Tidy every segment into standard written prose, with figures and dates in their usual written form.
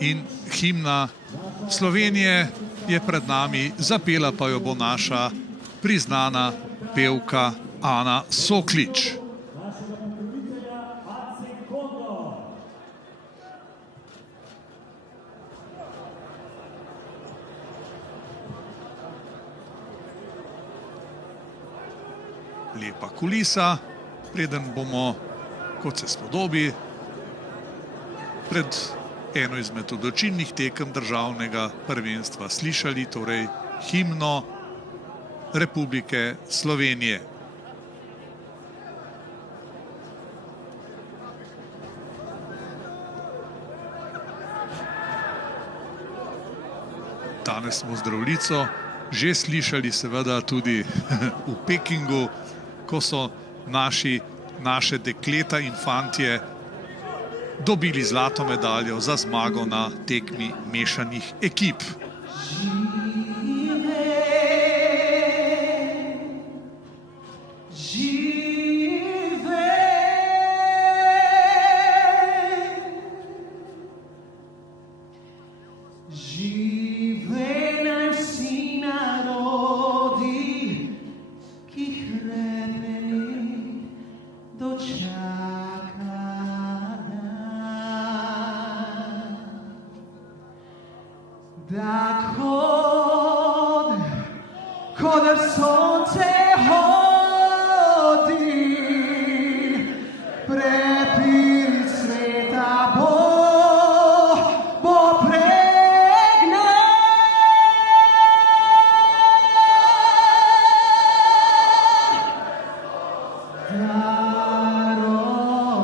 In himna Slovenije je pred nami, zapela pa jo bo naša priznana pevka Ana Soklič. Lepa kulisa, preden bomo, kot se spodobi, pred eno izmed odločilnih tekem državnega prvenstva slišali, torej himno Republike Slovenije. Danes smo Zdravljico že slišali seveda tudi v Pekingu, ko so naše dekleta in fantje dobili zlato medaljo za zmago na tekmi mešanih ekip.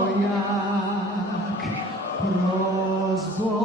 Rojak, prozbo